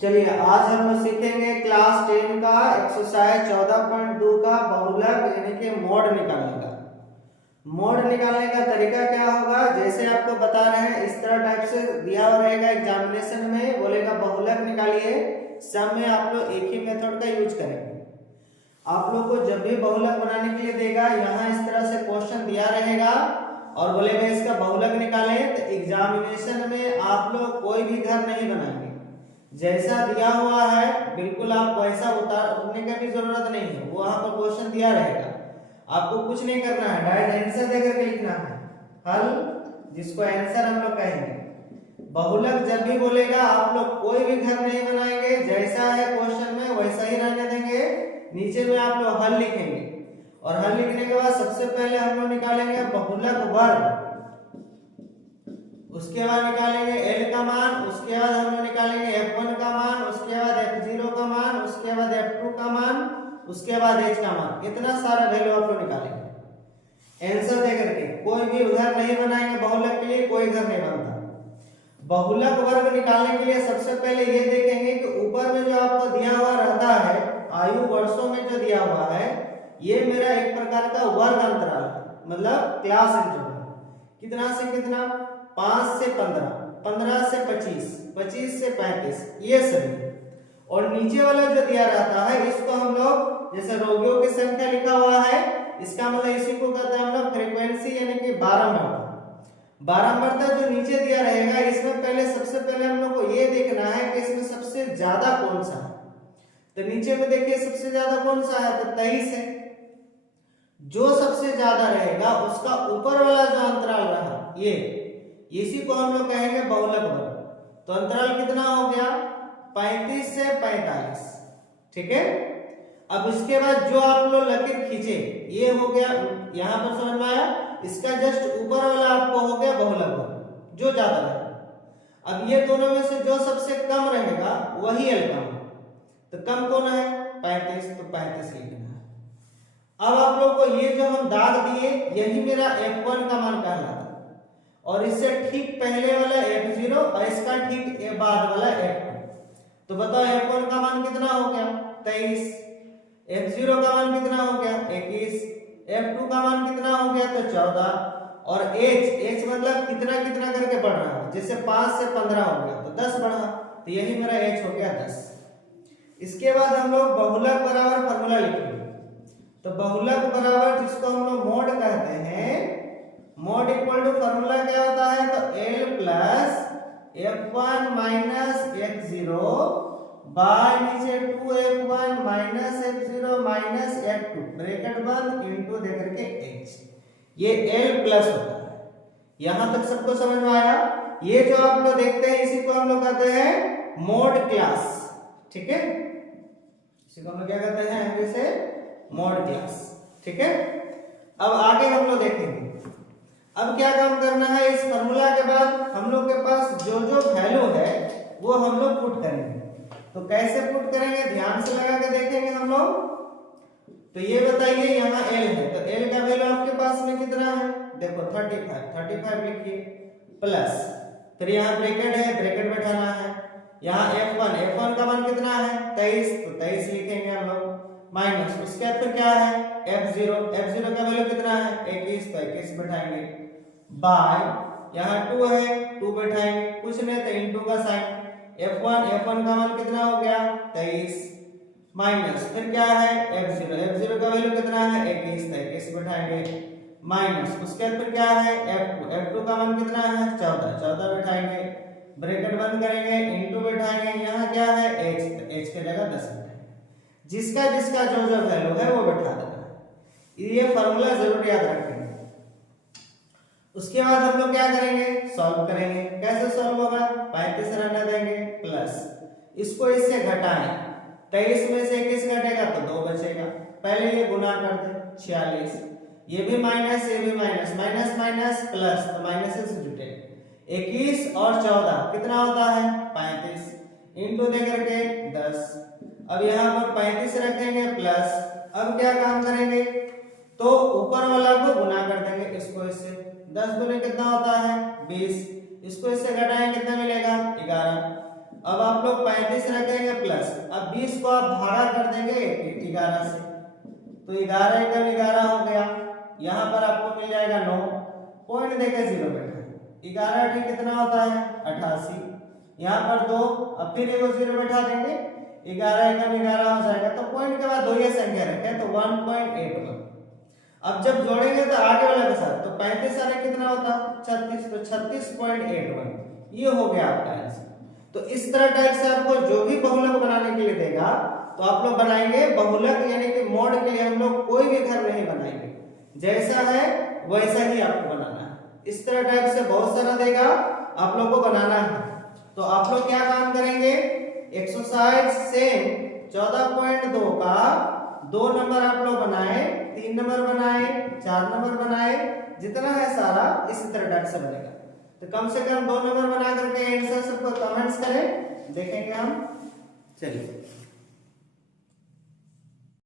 चलिए आज हम लोग सीखेंगे क्लास 10 का एक्सरसाइज 14.2 का बहुलक यानी कि मोड निकालने का। मोड निकालने का तरीका क्या होगा, जैसे आपको बता रहे हैं इस तरह टाइप से दिया हुआ रहेगा एग्जामिनेशन में, बोलेगा बहुलक निकालिए। सब में आप लोग एक ही मेथड का यूज करेंगे। आप लोग को जब भी बहुलक बनाने के लिए देगा, यहाँ इस तरह से क्वेश्चन दिया रहेगा और बोलेगा इसका बहुलक निकालें, तो एग्जामिनेशन में आप लोग कोई भी घर नहीं बनाएंगे। जैसा दिया हुआ है बिल्कुल आप वैसा उतारने का भी जरूरत नहीं है, वो वहां पर क्वेश्चन दिया रहेगा, आपको कुछ नहीं करना है, डायरेक्ट आंसर देकर के लिखना है हल, जिसको आंसर हम लोग कहेंगे। बहुलक जब भी बोलेगा आप लोग कोई भी घर नहीं बनाएंगे, जैसा है क्वेश्चन में वैसा ही रहने देंगे। नीचे में आप लोग हल लिखेंगे और हल लिखने के बाद सबसे पहले हम लोग निकालेंगे बहुलक वर्ग, उसके बाद निकालेंगे L का मान, उसके बाद हम लोग निकालेंगे F1 का मान, उसके बाद F0 का मान, उसके बाद F2 का मान, उसके बाद H का मान। इतना सारा वैल्यू आप लोग निकालेंगे आंसर दे करके। कोई भी उधर नहीं बनाएंगे बहुलक के लिए, कोई घर नहीं बनता। बहुलक वर्ग निकालने के लिए सबसे पहले ये देखेंगे कि ऊपर में जो आपको दिया हुआ रहता है आयु वर्षों में जो दिया हुआ है, ये मेरा एक प्रकार का वर्ग अंतराल है, मतलब क्लास इंटरवल। कितना से कितना, 5 से 15, 15 से 25, 25 से 35, ये सभी। और नीचे वाला जो दिया रहता है इसको हम लोग, जैसे रोगियों की संख्या लिखा हुआ है, इसका मतलब इसी को कहते हैं हम लोग फ्रीक्वेंसी यानी कि बारंबारता। बारंबारता जो नीचे दिया रहेगा, इसमें पहले सबसे पहले हम लोग को ये देखना है कि इसमें सबसे ज्यादा कौन सा है। तो नीचे में देखिए सबसे ज्यादा कौन सा है, तो 23 है। जो सबसे ज्यादा रहेगा उसका ऊपर वाला जो अंतराल रहा, ये इसी को हम लोग कहेंगे बहुलक वर्ग। तो अंतराल कितना हो गया, 35 से 45, ठीक है। अब इसके बाद जो आप लोग लकीर खींचे, ये हो गया, यहां पर समझ में आया, इसका जस्ट ऊपर वाला आपको हो गया बहुलक वर्ग, जो ज्यादा रहेगा। अब ये दोनों में से जो सबसे कम रहेगा वही L का मान। तो कम कौन है, 35, तो 35 लिखना है। अब आप लोग को ये जो हम दाग दिए, यही मेरा F1 का मान कहलाता है, और इससे ठीक पहले वाला F0 और इसका ठीक बाद वाला F2। तो बताओ F1 का मान कितना हो गया, 23, F0 का मान कितना हो गया, 21, F2 का मान कितना हो गया, तो 14, और H मतलब कितना कितना करके बढ़ रहा है, जैसे 5 से 15 हो गया तो 10 बढ़ा, तो यही मेरा H हो गया 10। इसके बाद हम लोग बहुलक बराबर फॉर्मूला लिखेंगे। तो बहुलक बराबर, जिसको हम लोग मोड कहते हैं, मोड इक्वल टू फॉर्मूला क्या होता है, तो L plus F1 minus F0 bye नीचे 2F1 minus F0 minus F2 bracket बंद इनटू देकर के H, ये L प्लस होता है। यहां तक सबको समझ में आया। ये जो आप लोग देखते हैं इसी को हम लोग कहते हैं मोड क्लास, ठीक है। इसी को हम लोग क्या कहते हैं इंग्लिश से, मोड क्लास, ठीक है। अब आगे हम लोग देखेंगे। अब क्या काम करना है, इस फॉर्मूला के बाद हम लोग के पास जो जो वैल्यू है वो हम लोग पुट करेंगे। तो कैसे पुट करेंगे, ध्यान से लगा के देखेंगे हम लोग। तो ये बताइए यहाँ L है, तो L का वैल्यू आपके पास में कितना है, देखो 35 लिखिए, प्लस फिर यहाँ ब्रैकेट है, ब्रैकेट बैठाना है। यहाँ F1 का मान कितना है, 23, तो 23 लिखेंगे हम लोग, माइनस उसके बाद फिर क्या है F0 का वैल्यू कितना है, 21, तो 21 बैठाएंगे, बाय यहाँ 2 है, 2 बैठाएंगे, कुछ नहीं तो इनटू का साइन। F1 का मान कितना हो गया, 23, माइनस फिर क्या है F0 का वैल्यू कितना है, 21, तो 21 बैठाएंगे, माइनस उसके बाद फिर क्या है F2 का मान कितना है, 14 बैठाएंगे, ब्रैकेट बंद करेंगे, इनटू बैठाएंगे, यहाँ क्या है H, तो H की जगह 10 बैठाएंगे। जिसका जिसका जो जो वैल्यू है वो बैठा देना है। ये फॉर्मूला जरूर याद रखेंगे। उसके बाद हम लोग क्या करेंगे, सॉल्व करेंगे। कैसे सॉल्व होगा, 35 रहने देंगे, प्लस इसको इससे घटाएं, 23 में से 21 घटेगा तो 2 बचेगा, पहले ये गुना कर दे, 46, ये भी माइनस, ये भी माइनस, माइनस माइनस प्लस, तो माइनस से जुटे, 21 और 14 कितना होता है, 35, इनटू दे करके 10। अब यहाँ पर 35 रखेंगे प्लस, अब क्या काम करेंगे, तो ऊपर वाला को गुना कर देंगे इसको इससे, 10 दूनी कितना होता है 20, इसको इससे घटाएं कितना मिलेगा 11। अब आप लोग 35 रखे 20 को आप भागा कर देंगे 11 से, तो 11 एकम 11 हो गया। यहाँ पर आपको मिल जाएगा 9, पॉइंट देकर 0 बैठा, 11 अठी कितना होता है 88। यहाँ पर 2, अब फिर एगो 0 बैठा देंगे, 11 एकम 11 हो जाएगा, तो पॉइंट के बाद 2 ये संख्या रखें तो 1.81। अब जब जोड़ेंगे तो आगे वाले के साथ, तो 35 सारे कितना होता 36, तो 36.81 ये हो गया आपका आंसर। तो इस तरह टाइप से आपको जो भी बहुलक बनाने के लिए देगा तो आप लोग बनाएंगे बहुलक, यानी कि मोड के लिए हम लोग कोई भी घर नहीं बनाएंगे, जैसा है वैसा ही आपको बनाना है। इस तरह टाइप से बहुत सारा देगा, आप लोग को बनाना है। तो आप लोग क्या काम करेंगे, एक्सरसाइज सेम 14.2 का 2 नंबर आप लोग बनाए, 3 नंबर बनाए, 4 नंबर बनाए, जितना है सारा इसी तरह टाइप से बनेगा। तो कम से कम 2 नंबर बना करके आंसर सबको कमेंट्स करें, देखेंगे हम। चलिए।